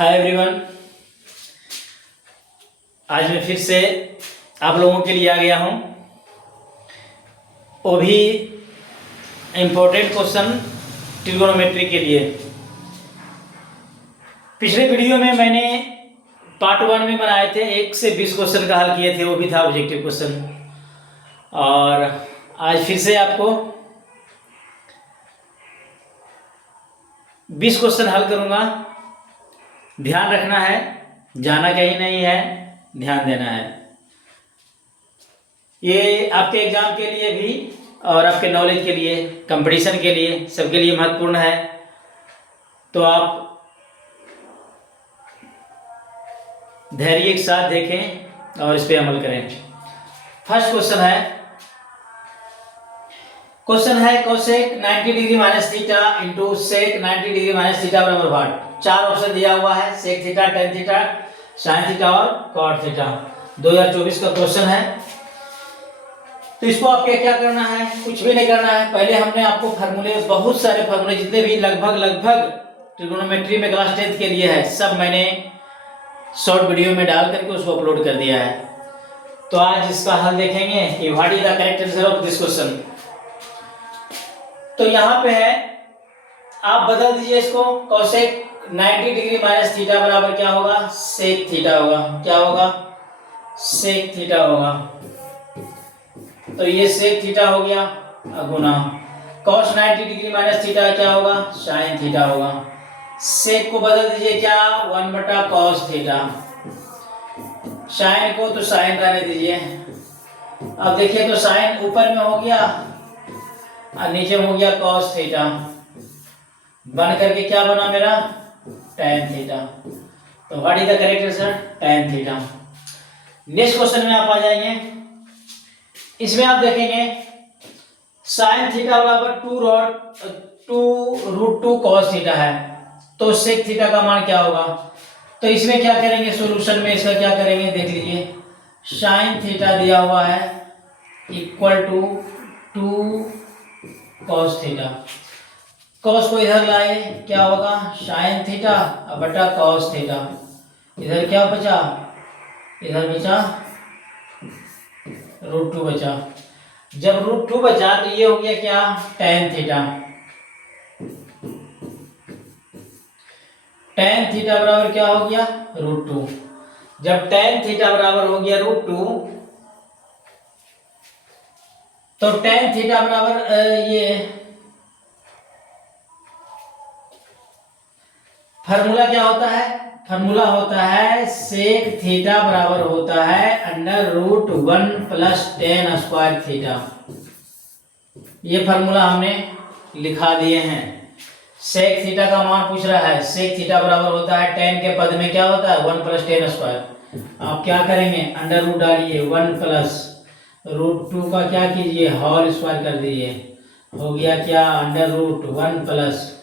Hi everyone. आज मैं फिर से आप लोगों के लिए आ गया हूँ, वो भी इम्पोर्टेंट क्वेश्चन ट्रिगोनोमेट्री के लिए। पिछले वीडियो में मैंने पार्ट 1 में बनाए थे, 1 से 20 क्वेश्चन का हल किए थे, वो भी था ऑब्जेक्टिव क्वेश्चन। और आज फिर से आपको 20 क्वेश्चन हल करूँगा। ध्यान रखना है, जाना कहीं नहीं है, ध्यान देना है। ये आपके एग्जाम के लिए भी और आपके नॉलेज के लिए, कंपटीशन के लिए, सबके लिए महत्वपूर्ण है। तो आप धैर्य के साथ देखें और इस पे अमल करें। फर्स्ट क्वेश्चन है cosec 90 degree minus theta into sec 90 degree minus theta बराबर व्हाट। 4 ऑप्शन दिया हुआ है, sec theta, tan theta, sine theta और कॉट थीटा। 2024 का क्वेश्चन है। तो इसको आपके क्या करना है, कुछ भी नहीं करना है। पहले हमने आपको फार्मूले, बहुत सारे फार्मूले जितने भी लगभग ट्रिगोनोमेट्री में क्लास 10th के लिए है, सब मैंने शॉर्ट वीडियो में डाल करके उसको अपलोड कर दिया है। तो आज इसका हल देखेंगे कि what is the correct answer of this question. तो यहाँ पे है, आप बदल दीजिए इसको। कोसेक 90 डिग्री माइनस थीटा बराबर क्या होगा, सेक थीटा होगा। क्या होगा, सेक थीटा होगा। तो ये सेक थीटा हो गया गुना cos 90 डिग्री माइनस थीटा क्या होगा, साइन थीटा होगा। सेक को बदल दीजिए क्या, 1/cos थीटा। साइन को तो साइन रहने दीजिए। अब देखिए तो साइन ऊपर में हो गया और नीचे हो गया cos थीटा, बन करके क्या बना मेरा, tan थीटा। तो what is the correct answer, tan theta. Next question में आप आ जाएंगे। इसमें आप देखेंगे sin थीटा बराबर 2√2 cos थीटा है। तो sec थीटा का मान क्या होगा। तो इसमें क्या करेंगे, सॉल्यूशन में इसका क्या करेंगे, देख लीजिए। sin थीटा दिया हुआ है equal to 2 cos theta. cos को इधर लाए, क्या होगा, sin थीटा बटा cos थीटा। इधर क्या बचा, इधर बचा √2 बचा। जब √2 बचा तो ये हो गया क्या, tan थीटा। tan थीटा बराबर क्या हो गया, √2। जब tan थीटा बराबर हो गया √2, तो tan थीटा बराबर ये फार्मूला क्या होता है, फार्मूला होता है सेक थीटा बराबर होता है √1 प्लस tan स्क्वायर थीटा। ये फार्मूला हमने लिखा दिए हैं। सेक थीटा का मान पूछ रहा है, सेक थीटा बराबर होता है tan के पद में क्या होता है, 1 प्लस tan स्क्वायर। आप क्या करेंगे, अंडर रूट डालिए, 1 प्लस √2 का क्या कीजिए, होल स्क्वायर कर दीजिए। हो गया क्या, √1 प्लस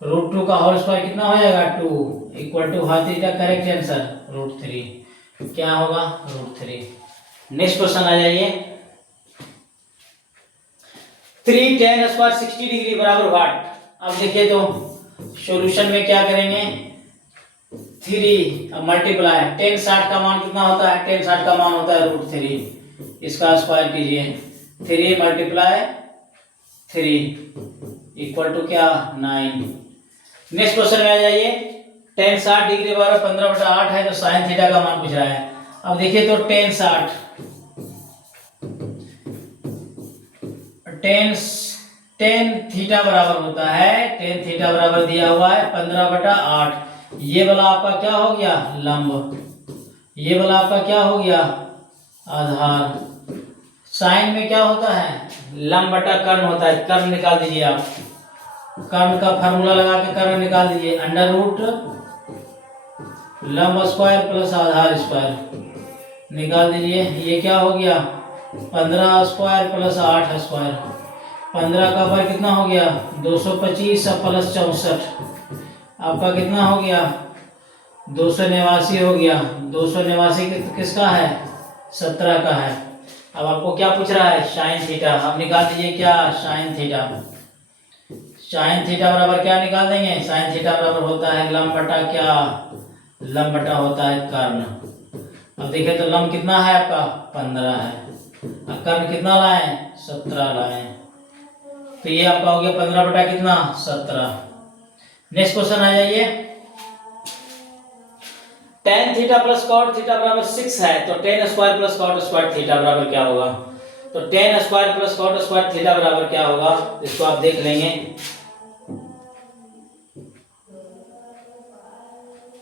√2 का होल स्क्वायर कितना हो जाएगा, 2 इक्वल टू हाथ का करेक्ट आंसर √3। क्या होगा, √3। नेक्स्ट क्वेश्चन आ जाइए। 3 tan स्क्वायर 60 डिग्री बराबर व्हाट। अब देखिए तो सॉल्यूशन में क्या करेंगे, 3 अब मल्टीप्लाई, tan 60 का मान कितना होता है, tan 60 का मान होता है √3। इसका स्क्वायर कीजिए, 3 मल्टीप्लाई 3 इक्वल टू क्या, 9। नेक्स्ट क्वेश्चन में आ जाइए। tan 60 डिग्री बराबर 15/8 है, तो साइन थीटा का मान पूछ रहा है। अब देखिए तो tan थीटा बराबर होता है, tan थीटा बराबर दिया हुआ है 15/8। ये वाला आपका क्या हो गया, लंब। ये वाला आपका क्या हो गया, आधार। साइन में क्या होता है, लंब बटा कर्ण होता है। कर्ण निकाल दीजिए आप, कर्ण का फार्मूला लगा के कर्ण निकाल दीजिए। अंडर रूट लंब स्क्वायर प्लस आधार स्क्वायर निकाल दीजिए। ये क्या हो गया, 15 स्क्वायर प्लस 8 स्क्वायर। 15 का पर कितना हो गया, 225 प्लस 64 आपका कितना हो गया, 289 हो गया। 289 किसका है, 17 का है। अब आपको क्या पूछ रहा है, साइन थीटा। अब निकाल दीजिए क्या, साइन थीटा। साइन थीटा बराबर क्या निकाल देंगे, साइन थीटा बराबर होता है लंब बटा क्या, लंब बटा होता है कर्ण। अब देखिए तो लंब कितना है आपका 15 है, अब कर्ण कितना लाए 17 लाए, तो ये आपका हो गया 15 बटा कितना 17। नेक्स्ट क्वेश्चन आ जाइए, tan theta plus cot theta बराबर 6 है, तो tan square plus cot square theta बराबर क्या होगा। तो tan square plus cot square theta बराबर क्या होगा, इसको आप देख लेंगे।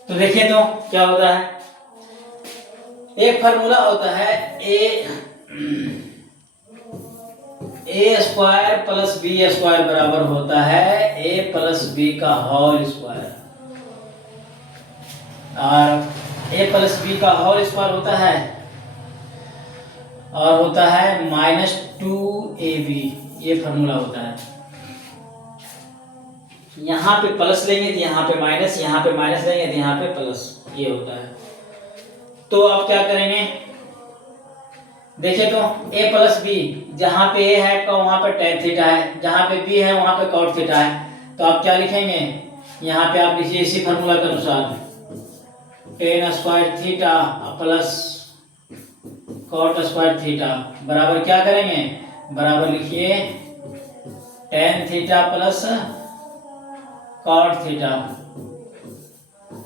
तो देखिए तो क्या होता है, एक फार्मूला होता है ए स्क्वायर प्लस बी स्क्वायर बराबर होता है ए प्लस बी का होल स्क्वायर, और ए प्लस बी का होल स्क्वायर होता है और होता है -2ab, ये फार्मूला होता है। यहाँ पे प्लस लेंगे तो यहाँ पे माइनस, यहाँ पे माइनस लेंगे तो यहाँ पे प्लस, ये होता है। तो अब क्या करेंगे, देखिए तो a प्लस बी, जहाँ पे a है आपका वहाँ पे tan थीटा है, जहाँ पे b है वहाँ पे cot थीटा है, तो आप क्या लिखेंगे, यहाँ पे आप लिखिए इसी फार्मूला के अनुसार tan square theta plus cot square theta बराबर क्या करेंगे, बराबर लिखिए tan theta plus cot theta,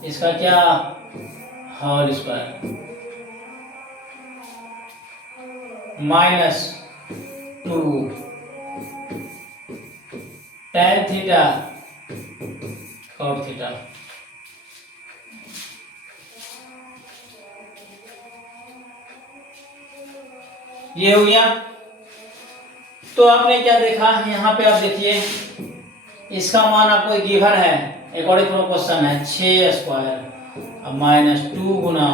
इसका क्या whole square -2 tan theta cot theta. ये हो गया। तो आपने क्या देखा, यहाँ पे आप देखिए इसका मान आपको गिवन है, अकॉर्डिंग टू क्वेश्चन है 6 स्क्वायर अब -2 गुना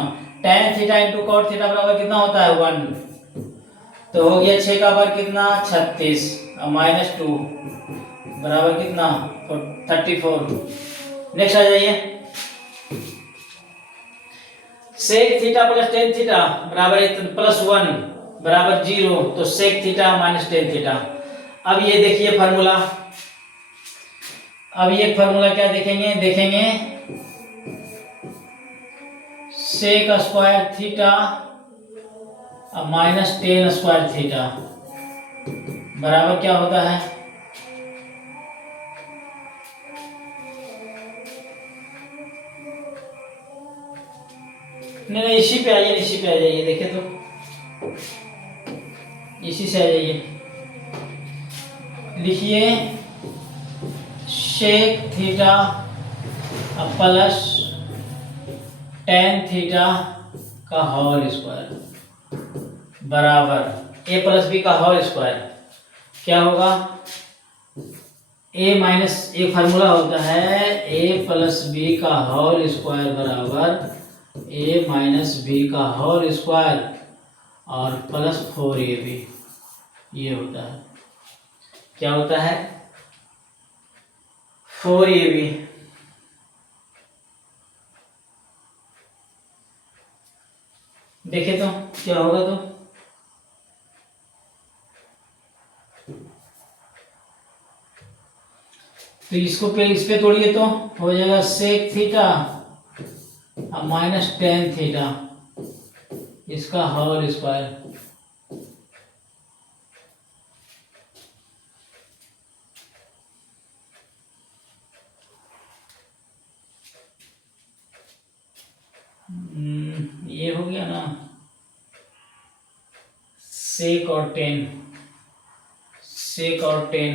tan theta into cot theta बराबर कितना होता है 1, तो हो गया 6 का वर्ग कितना 36 अब -2 बराबर कितना 34। नेक्स्ट आ जाइए, sec theta plus tan theta बराबर +1 बराबर 0, तो sec theta minus tan theta. अब ये देखिए फार्मूला, अब ये फार्मूला क्या देखेंगे, sec स्क्वायर थीटा अब माइनस tan स्क्वायर थीटा बराबर क्या होता है, नहीं इसी पे आइए, इसी पे आ जाइए, देखिए तो इसी से आ जाइए, लिखिए sec theta plus tan theta का होल स्क्वायर बराबर a प्लस बी का होल स्क्वायर क्या होगा, a माइनस, एक फार्मूला होता है a प्लस बी का होल स्क्वायर बराबर a माइनस बी का होल स्क्वायर और प्लस 4ab, ये होता है, क्या होता है 4ab। देखिए तो क्या होगा, तो इसको पे इस पे तोड़िए तो हो जाएगा sec थीटा अब माइनस tan थीटा इसका होल स्क्वायर, ये हो गया ना sec और tan, sec और tan,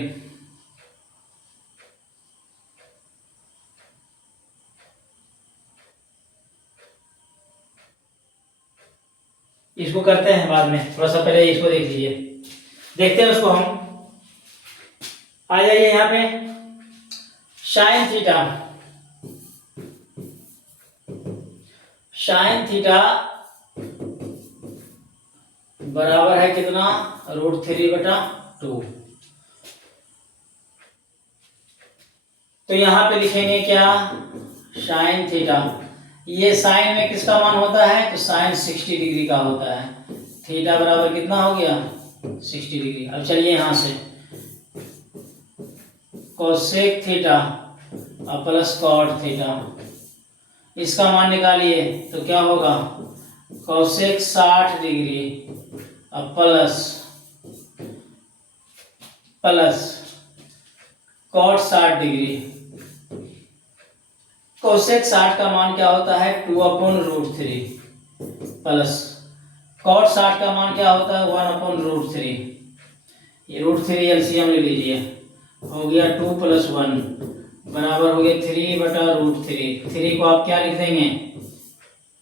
इसको करते हैं बाद में, थोड़ा सा पहले इसको देख लीजिए, देखते हैं उसको हम। आ जाइए यहाँ पे sin थीटा, sin थीटा बराबर है कितना √3/2, तो यहाँ पे लिखेंगे क्या sin थीटा, ये साइन में किसका मान होता है, तो साइन 60 डिग्री का होता है, थीटा बराबर कितना हो गया 60 डिग्री। अब चलिए यहाँ से cosec theta plus cot theta इसका मान निकालिए तो क्या होगा, कोसेक 60 डिग्री अब प्लस कॉट 60 डिग्री। कोसेक 60 का मान क्या होता है 2/√3 प्लस कॉट 60 का मान क्या होता है 1/√3। ये √3 एलसीएम ले लीजिए, हो गया 2 + 1 बराबर हो गया 3/√3। 3 को आप क्या लिख देंगे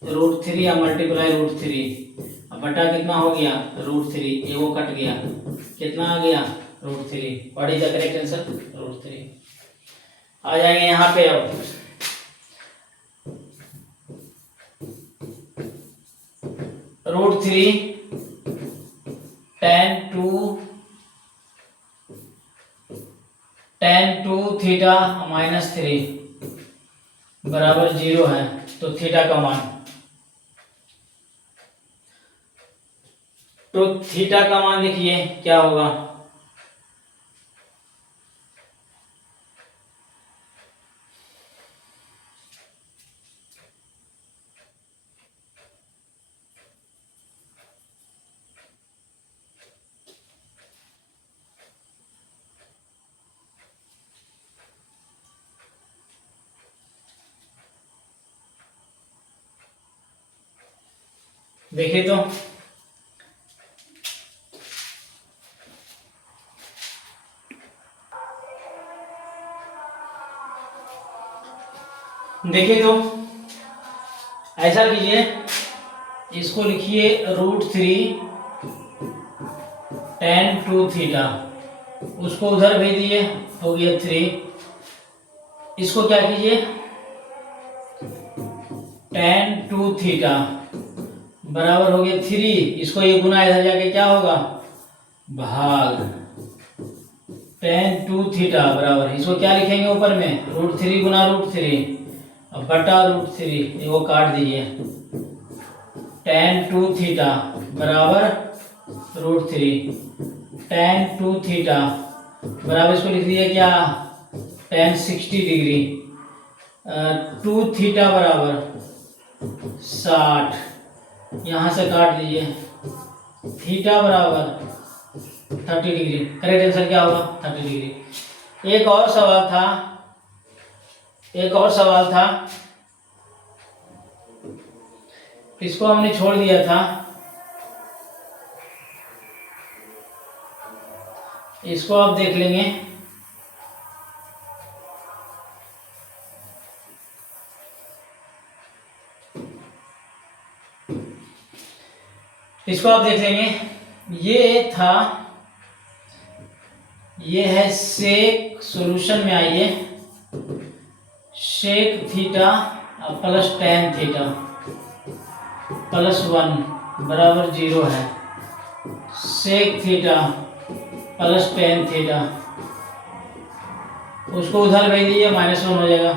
√3 या मल्टीप्लाई √3। अब बटा कितना हो गया √3, ये वो कट गया, कितना आ गया √3। What is the correct answer √3। आ जाएंगे यहाँ पे अब √3 tan 2 थीटा -3 बराबर 0 है, तो थीटा का मान, तो थीटा का मान देखिए क्या होगा, देखिए तो देखिए तो ऐसा कीजिए, इसको लिखिए √3 tan 2 थीटा, उसको उधर भेज दिए, हो गया 3। इसको क्या कीजिए tan 2 थीटा बराबर हो गया 3, इसको ये गुना इधर जाके क्या होगा भाग tan 2 थीटा बराबर, इसको क्या लिखेंगे ऊपर में √3 गुना √3 अब बटा √3, ये वो काट दीजिए, tan 2 थीटा बराबर √3, tan 2 थीटा बराबर इसको लिख दिया क्या tan 60 डिग्री, 2 थीटा बराबर 60, यहाँ से काट दीजिए, थीटा बराबर 30 डिग्री। करेक्ट आंसर क्या होगा 30 डिग्री। एक और सवाल था, इसको हमने छोड़ दिया था, इसको आप देख लेंगे। इसको आप देख लेंगे, ये था, ये है सेक, सॉल्यूशन में आइए, sec theta plus tan theta +1 बराबर 0 है, sec theta plus tan theta, उसको उधर भेज दीजिए -1 हो जाएगा।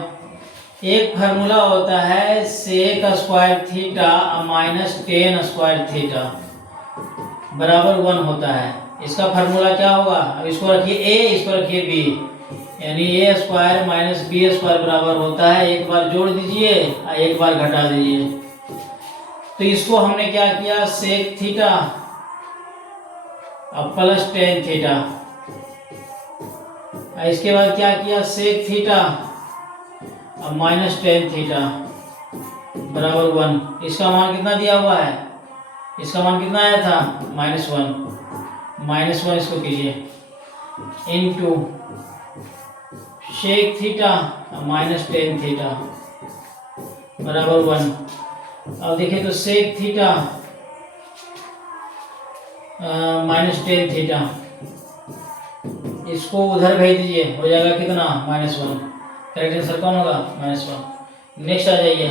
एक फार्मूला होता है sec square theta -tan square theta बराबर 1 होता है। इसका फार्मूला क्या होगा, अब इसको रखिए a, इसको रखिए b, यानी a स्क्वायर -b स्क्वायर बराबर होता है, एक बार जोड़ दीजिए और एक बार घटा दीजिए। तो इसको हमने क्या किया सेक थीटा अब प्लस tan थीटा, इसके बाद क्या किया सेक थीटा अब -tan थीटा बराबर 1। इसका मान कितना दिया हुआ है, इसका मान कितना आया था -1, इसको कीजिए into sec theta -tan theta बराबर 1। अब देखिए तो सेक थीटा -tan थीटा, इसको उधर भेज दीजिए, हो जाएगा कितना -1। करेक्ट आंसर कौन होगा -1। नेक्स्ट आ जाइए,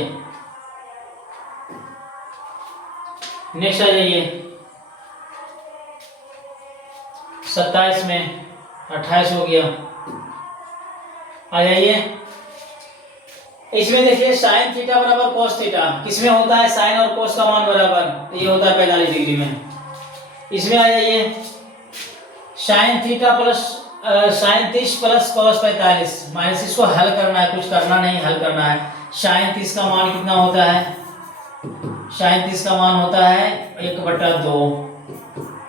नेक्स्ट आ जाइए 27 में 28 हो गया, आ जाइए। इसमें देखिए साइन थीटा बराबर कोस थीटा, किसमें होता है साइन और कोस का मान बराबर, तो ये होता है 45 डिग्री में। इसमें आ जाइए sine theta plus sign 30 plus cos 45 minus, इसको हल करना है, कुछ करना नहीं, हल करना है। साइन 30 का मान कितना होता है? साइन 30 का मान होता है 1/2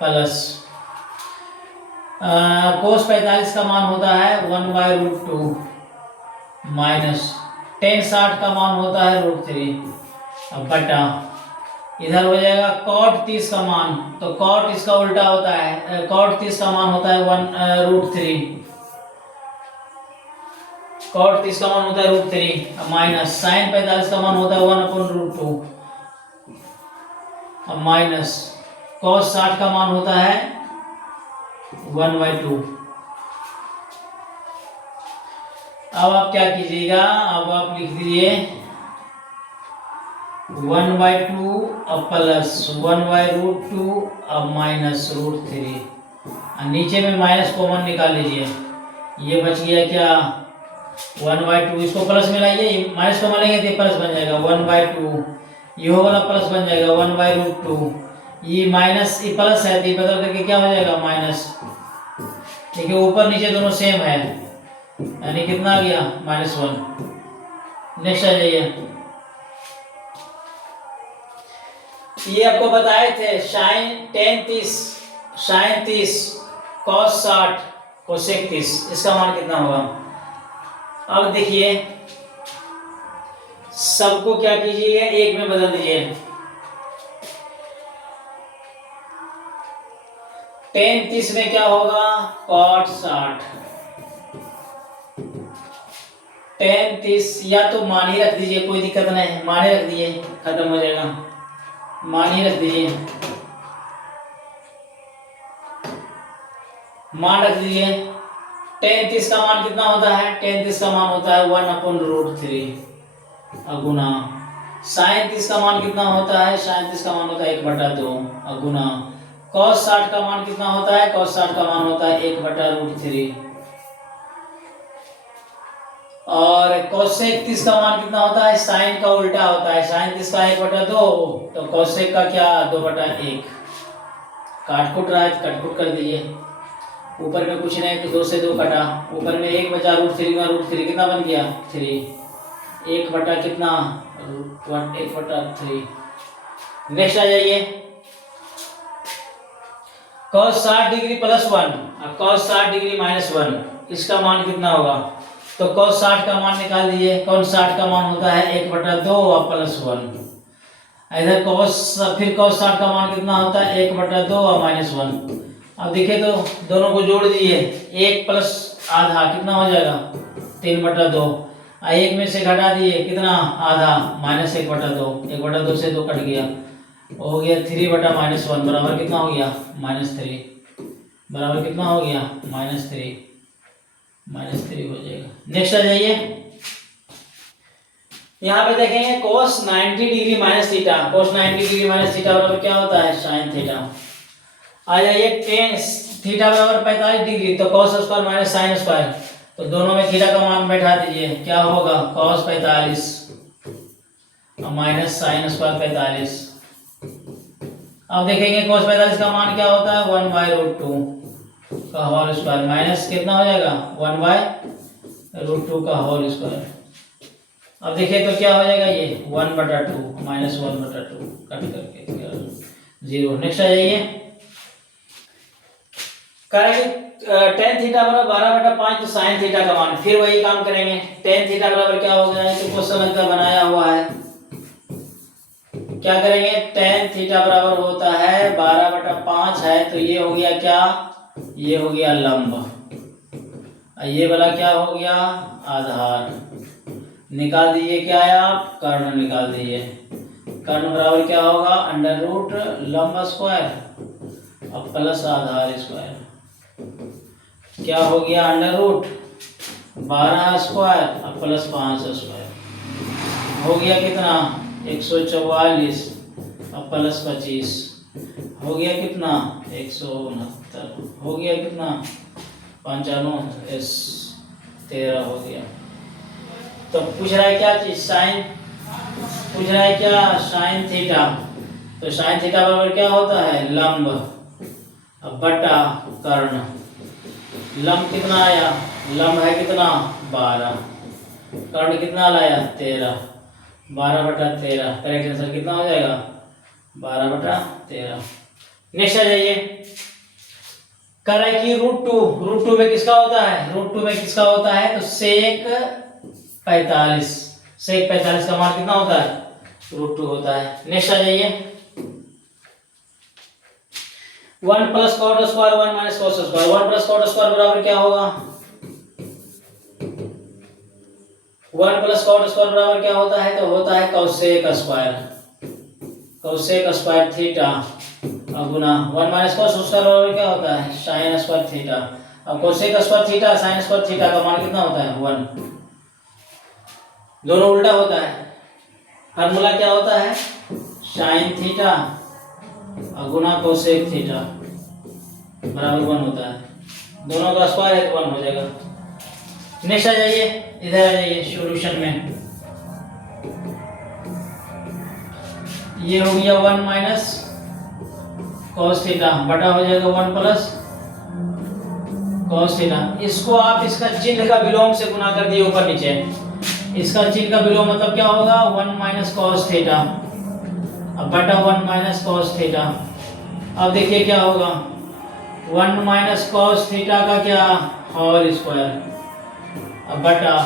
प्लस कोस 45 का मान होता है 1/√2 माइनस टेन 60 का मान होता है √3 बटा इधर हो जाएगा कॉट 30 का मान, तो कॉट इसका उल्टा होता है, कॉट 30 का मान होता है 1√3, कॉट 30 का मान होता है √3 माइनस साइन 45 का मान होता है 1/√2 माइनस कॉस 60 का मान होता है 1/2। अब आप क्या कीजिएगा, अब आप लिख दीजिए 1/2 प्लस 1/√2 अब माइनस √3, नीचे में माइनस कॉमन निकाल लीजिए, ये बच गया क्या 1/2, इसको प्लस मिलाइए, माइनस कॉमन लेंगे तो प्लस बन जाएगा 1/2, ये वाला प्लस बन जाएगा 1/√2, ये माइनस ये प्लस है तो ये बदल करके क्या हो जाएगा माइनस, देखिए ऊपर नीचे दोनों सेम है, यानी कितना आ गया -1। नेक्स्ट आ जाइए, ये आपको बताए थे साइन 30 कॉस 60 कोसेक 30, इसका मान कितना होगा। अब देखिए सबको क्या कीजिए एक में बदल दीजिए, tan 30 में क्या होगा cot 60, tan 30 या तो मान ही रख दीजिए, कोई दिक्कत नहीं, मान ही रख दीजिए, खत्म हो जाएगा, मान ही रख दीजिए, मान रख दीजिए। tan 30 का मान कितना होता है, tan 30 का मान होता है 1/√3 गुना साइन 30 का मान कितना होता है, साइन 30 का मान होता है 1/2 गुना cos 60 का मान कितना होता है, cos 60 का मान होता है 1/√3 और कोसेक 30 का मान कितना होता है, साइन का उल्टा होता है, साइन 30 का 1/2 तो कोसेक का क्या 2/1, काटकुट रहा है कटकुट कर दीजिए, ऊपर में कुछ नहीं तो 2 से 2 कटा, ऊपर में 1 बचा √3 में √3 कितना बन गया 3, 1 बटा कितना 1/3। नेक्स्ट आ जाइए cos 60 डिग्री +1 और cos 60 डिग्री -1, इसका मान कितना होगा, तो cos 60 का मान निकाल दीजिए, cos 60 का मान होता है 1/2 और +1, इधर फिर cos 60 का मान कितना होता है 1/2 और -1। अब देखिए तो दोनों को जोड़ दीजिए, 1 प्लस आधा कितना हो जाएगा 3/2, एक में से घटा दिए कितना आधा -1/2, 1/2 से 2 कट गया, हो गया 3/-1 बराबर कितना हो गया -3, बराबर कितना हो गया -3 हो जाएगा। नेक्स्ट आ जाइए, यहाँ पे देखेंगे cos 90 degree -theta, cos 90 degree -theta बराबर क्या होता है sin थीटा। आ जाइए tan थीटा बराबर 45 डिग्री, तो cos स्क्वायर -sin स्क्वायर, तो दोनों में थीटा का मान बैठा दीजिए, क्या होगा cos 45 -sin स्क्वायर 45। अब देखेंगे cos 45 का मान क्या होता है 1/√2 का होल स्क्वायर माइनस कितना हो जाएगा 1/√2 का होल स्क्वायर। अब देखिए तो क्या हो जाएगा ये 1/2 -1/2 कट करके 0। नेक्स्ट आ जाइए, करेंगे tan थीटा बराबर 12/5 तो sin थीटा का मान, फिर वही काम करेंगे, tan थीटा बराबर क्या हो गया है तो क्वेश्चन अंकर बनाया हुआ है, क्या करेंगे tan थीटा बराबर होता है 12/5 है, तो ये हो गया क्या, ये हो गया लंब, ये वाला क्या हो गया आधार, निकाल दीजिए क्या है आप कर्ण निकाल दीजिए, कर्ण बराबर क्या होगा √ लंब स्क्वायर और प्लस आधार स्क्वायर, क्या हो गया √12 स्क्वायर और प्लस 5 स्क्वायर, हो गया कितना 144 और प्लस 25, हो गया कितना 169, हो गया कितना 95 13 हो गया। तो पूछ रहा है क्या चीज साइन, पूछ रहा है क्या साइन थीटा, तो साइन थीटा बराबर क्या होता है लंब बटा कर्ण, लंब कितना आया, लंब है कितना 12 करंट कितना लाया 13, 12/13। करेक्ट आंसर कितना हो जाएगा 12/13। नेक्स्ट आ जाइए, कह रहा है कि √2 में किसका होता है, √2 में किसका होता है, तो सेक 45। सेक 45 का मान कितना होता है √2 होता है। नेक्स्ट आ जाइए, 1 + cot square 1 - cos square. 1 + cot square बराबर क्या होगा, 1 + cot स्क्वायर बराबर क्या होता है, तो होता है cosec square. cosec square theta गुना 1 - cos स्क्वायर बराबर क्या होता है sin स्क्वायर थीटा। अब cosec square theta sin square theta का मान कितना होता है 1। दोनों उल्टा होता है। फार्मूला क्या होता है sin थीटा गुना cosec थीटा बराबर 1 होता है। दोनों का स्क्वायर है तो 1 हो जाएगा। नेक्स्ट आ जाइए, इधर आ जाइए सॉल्यूशन में। ये हो गया 1 - cos थीटा बटा हो जाएगा 1 + cos थीटा। इसको आप इसका चिन्ह का विलोम से गुना कर दिए ऊपर नीचे। इसका चिन्ह का विलोम मतलब क्या होगा 1 - cos थीटा अब बटा 1 - cos थीटा। अब देखिए क्या होगा 1 - cos थीटा का क्या होल स्क्वायर अब बटा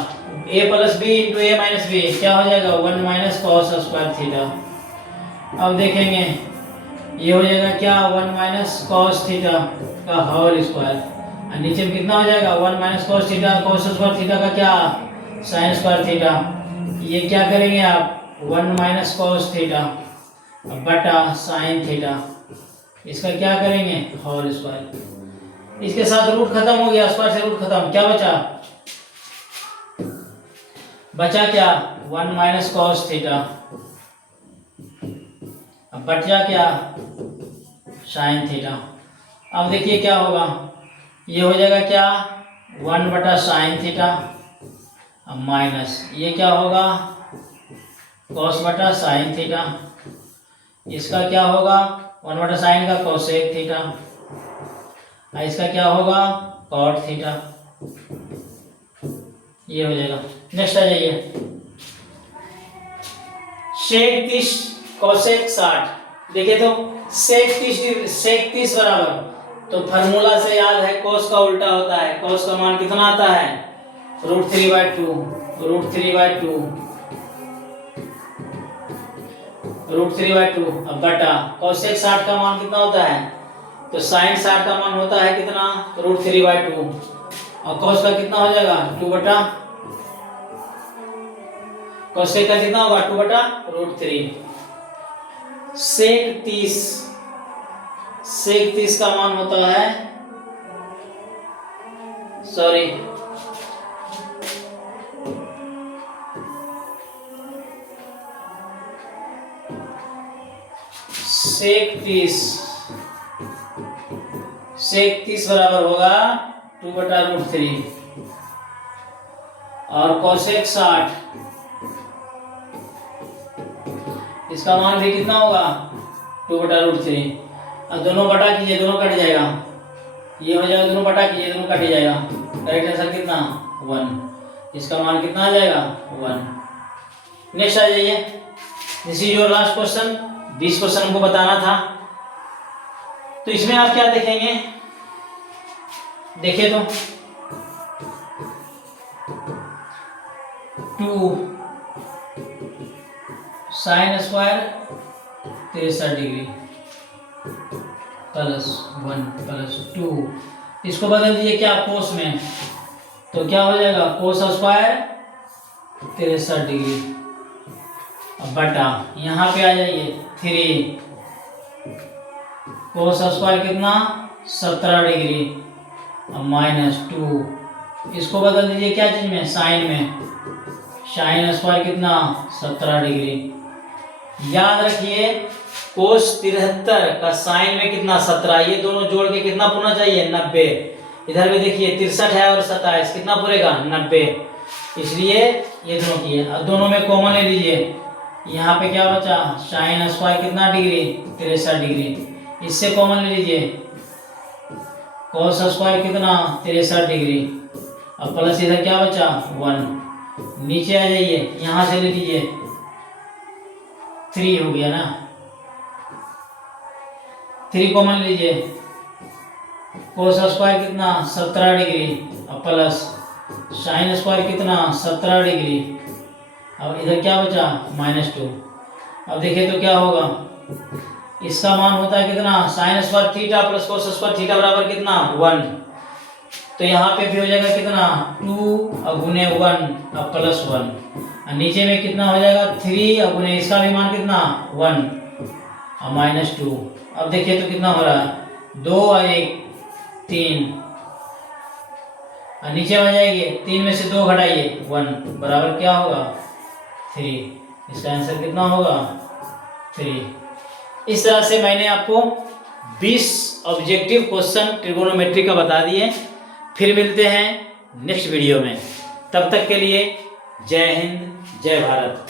a + b × a - b क्या हो जाएगा 1 - cos स्क्वायर थीटा। अब देखेंगे ये हो जाएगा क्या 1 - cos थीटा का होल स्क्वायर और नीचे में कितना हो जाएगा 1 - cos theta cos square theta का क्या sin स्क्वायर थीटा। ये क्या करेंगे आप 1 - cos थीटा बटा sin थीटा, इसका क्या करेंगे होल स्क्वायर। इसके साथ रूट खत्म हो गया, स्क्वायर से रूट खत्म, क्या बचा क्या 1 - cos थीटा अब बच जा क्या sin थीटा। अब देखिए क्या होगा ये हो जाएगा क्या 1/sin थीटा अब माइनस ये क्या होगा cos/sin थीटा। इसका क्या होगा 1/sin का cosec थीटा और इसका क्या होगा cot थीटा। ये हो जाएगा। नेक्स्ट आ जाइए, sec 30 cosec 60। देखिए तो sec 30 बराबर, तो फार्मूला से याद है cos का उल्टा होता है। cos का मान कितना आता है √3/2 अब बटा cosec 60 का मान कितना होता है, तो sin 60 का मान होता है कितना √3/2 और cos का कितना हो जाएगा 2 cosec का कितना होगा 2/√3। sec 30 का मान होता है सॉरी sec 30 बराबर होगा 2/√3 और cosec 60 इसका मान भी कितना होगा 2/√3। अब दोनों बटा कीजिए, दोनों कट जाएगा, ये हो जाएगा, दोनों बटा कीजिए, दोनों कट जाएगा। करेक्ट आंसर कितना 1, इसका मान कितना आ जाएगा 1। नेक्स्ट आ जाइए, this is your last question. 20 question हमको बताना था, तो इसमें आप क्या देखेंगे, देखिए तो 2 sin स्क्वायर 63 डिग्री +1 +2, इसको बदल दीजिए क्या कोस में, तो क्या हो जाएगा कोस स्क्वायर 63 डिग्री अब बटा यहाँ पे आ जाइए 3 कोस स्क्वायर कितना 17 डिग्री अब -2, इसको बदल दीजिए क्या चीज में साइन में, साइन स्क्वायर कितना 17 डिग्री। याद रखिए कोस 73 का साइन में कितना 17, ये दोनों जोड़ के कितना पूरना चाहिए 90। इधर भी देखिए 63 है और 27 कितना पूरेगा 90, इसलिए ये दोनों किए। अब दोनों में कॉमन ले लीजिए, यहाँ पे क्या बचा साइन स्क्वायर कितना डिग्री 63 डिग्री, इससे कॉमन ले लीजिए कोस स्क्वायर कितना 63 डिग्री अब प्लस इधर क्या बचा 1, नीचे आ जाइए, यहाँ से ले लीजिए 3 हो गया ना, 3 कॉमन लीजिए, कोस स्क्वायर कितना 17 डिग्री, अब प्लस साइन स्क्वायर कितना 17 डिग्री, अब इधर क्या बचा -2। अब देखिए तो क्या होगा, इसका मान होता है कितना sine square theta plus cos square theta बराबर कितना 1। तो यहाँ पे भी हो जाएगा कितना 2 अब गुने 1 अब प्लस 1, और नीचे में कितना हो जाएगा 3 अब गुने इसका भी मान कितना 1 अब -2। अब देखिए तो कितना हो रहा है 2 और 1 3, और नीचे आ जाएंगे 3 में से 2 घटाइए 1 बराबर क्या होगा 3। इसका आंसर कितना होगा 3। इस तरह से मैंने आपको 20 ऑब्जेक्टिव क्वेश्चन ट्रिगोनोमेट्री का बता दिए। फिर मिलते हैं नेक्स्ट वीडियो में, तब तक के लिए जय हिंद जय भारत।